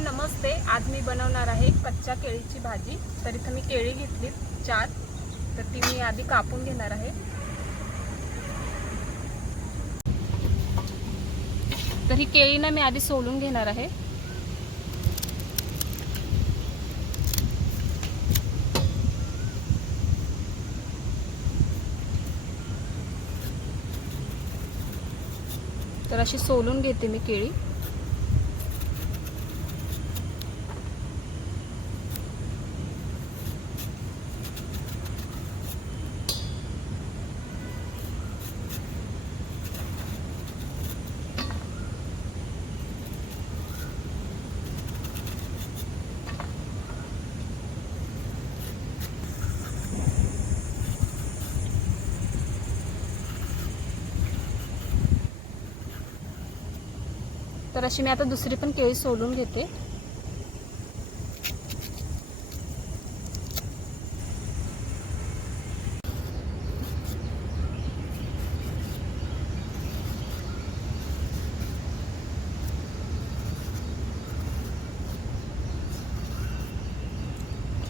नमस्ते. आज मी बनवणार आहे कच्च्या केळीची भाजी. तर इथं मी केळी घेतली चार. तर ती मी आधी कापून घेणार आहे. तर ही केळी ना मी आधी सोलून घेणार आहे. तर अशी सोलून घेते मी केळी. तर अशी मी आता दुसरी पण केळी सोलून घेते.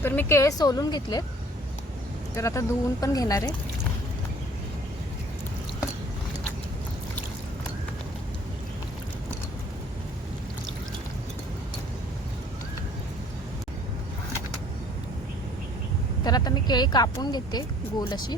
तर मी केळे सोलून घेतले तर आता धुवून पण घेणार आहे. तर आता मी केळी कापून घेते गोल अशी.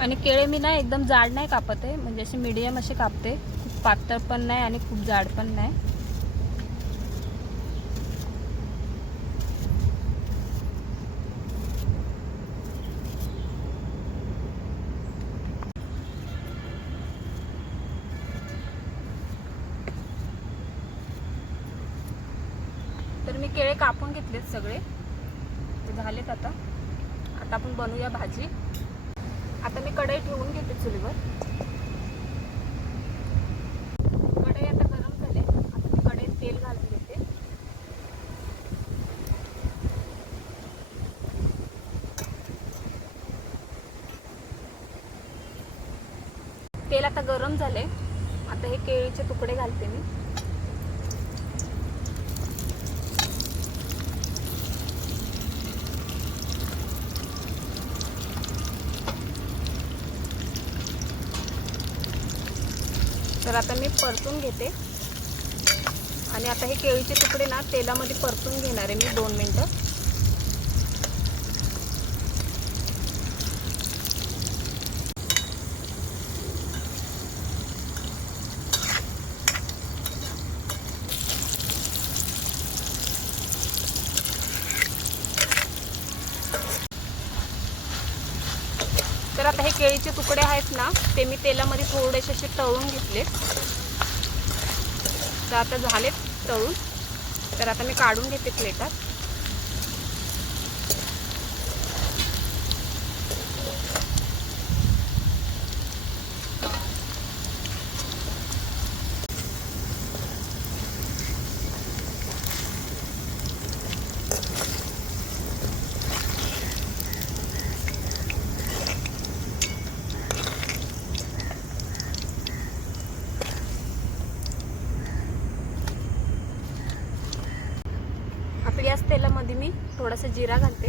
आणि केळे मी ना एकदम जाड नाही कापत आहे. म्हणजे असे मीडियम असे कापते. खूप पातळ पण नाही आणि खूप जाड पण नाही. मी केळे कापून घेतलेत सगळे. ते झालेत आता. आता आपण बनवूया भाजी. आता मी कढई ठेवून घेते चुलीवर. कढई आता गरम झाले. आता मी कढईत तेल घालून घेते. तेल आता गरम झाले आता हे केळीचे तुकडे घालते मी. तर आता मी परतून घेते. आणि आता हे केळीचे तुकडे ना तेलामध्ये परतून घेणार आहे मी दोन मिनटं. तर आता हे केळीचे तुकडे आहेत ना ते मी तेलामध्ये थोडेसे असे तळून घेतले. तर आता झालेत तळून. तर आता मी काढून घेते प्लेटात आपली याच तेलामध्ये मी थोडासा जिरा घालते.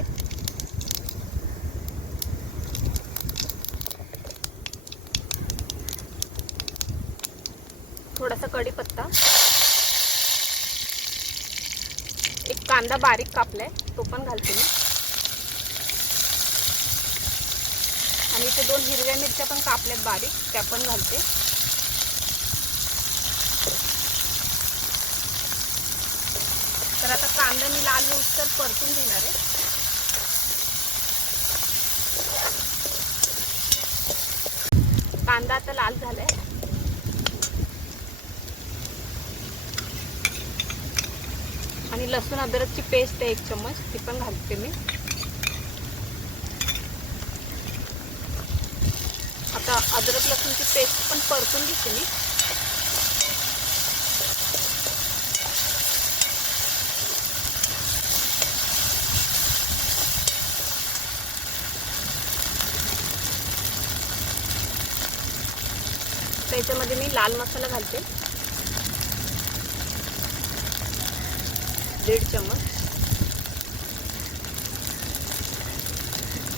थोडासा कढीपत्ता. एक कांदा बारीक कापलाय तो पण घालते मी. आणि इथे दोन हिरव्या मिरच्या पण कापल्यात बारीक त्या पण घालते. तर आता कांदा मी लाल होईस्तर परतून घेणार आहे. कांदा आता लाल झालाय. आणि लसूण अदरकची पेस्ट आहे एक चम्मच ती पण घालते मी. आता अद्रक लसूणची पेस्ट पण परतून घेते मी. आता याच्यामध्ये मी लाल मसाला घालते. दीड चमच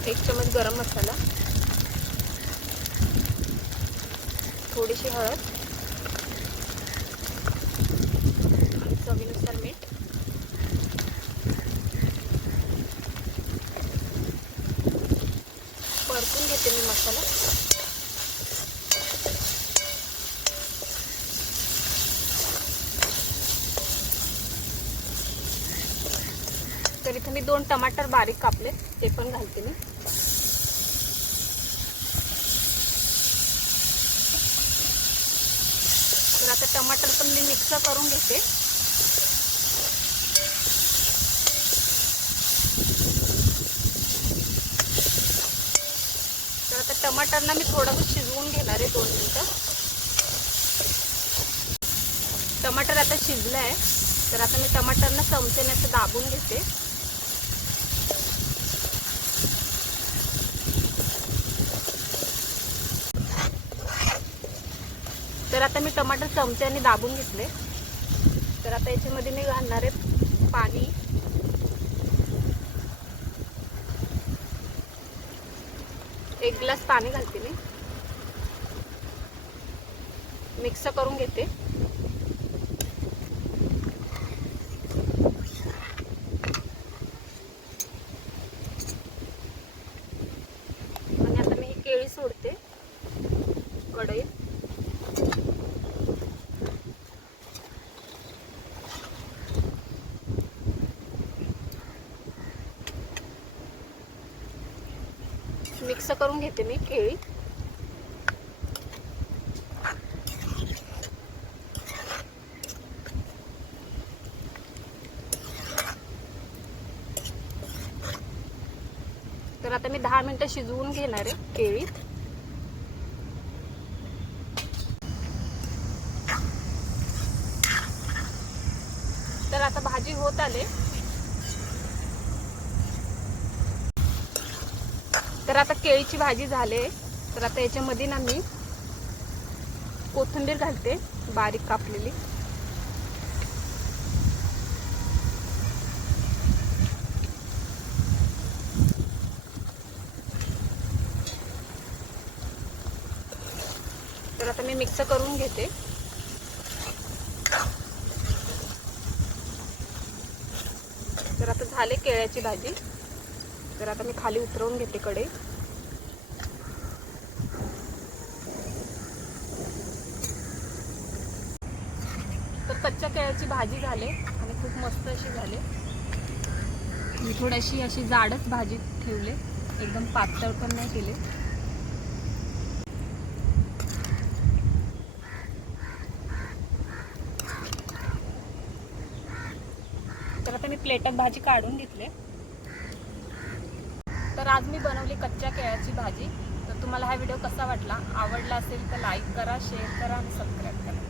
एक चमच गरम मसाला. थोडीशी हळद आणि चवीनुसार मीठ परतून घेते मी मसाला तर इथं मी दोन टमाटर बारीक कापले ते पण घालते मी. तर आता टमाटर पण मी मिक्स करून घेते. तर आता टमाटरना मी थोडंसं शिजवून घेणार आहे दोन मिनटं. टमाटर आता शिजलं आहे तर आता मी टमाटरनं चमचेने असं दाबून घेते. तर आता मी टमाटर चमच्याने दाबून घेतले. तर आता याच्यामध्ये मी घालणार आहे पाणी. एक ग्लास पाणी घालते मी. मिक्स करून घेते. आणि आता मी ही केळी सोडते. कढईत. मिक्स करून घेते मी केळी. तर आता मी दहा मिनिटं शिजवून घेणार आहे केळी तर आता भाजी होत आले. तर आता केळीची भाजी झाले. तर आता याच्यामध्ये ना मी कोथिंबीर घालते बारीक कापलेली. तर आता मी मिक्स करून घेते. तर आता झाले केळ्याची भाजी. तर आता मी खाली उतरवून घेते कडे. तर कच्च्या केळ्याची भाजी झाले आणि खूप मस्त अशी झाली. मी थोडीशी अशी जाडच भाजी ठेवले. एकदम पातळ पण नाही केले. तर आता मी प्लेटात भाजी काढून घेतले. तर आज मी बनवली कच्च्या केळ्याची भाजी. तर तुम्हाला हा व्हिडिओ कसा वाटला? आवडला असेल तर लाईक करा शेअर करा आणि सबस्क्राईब करा.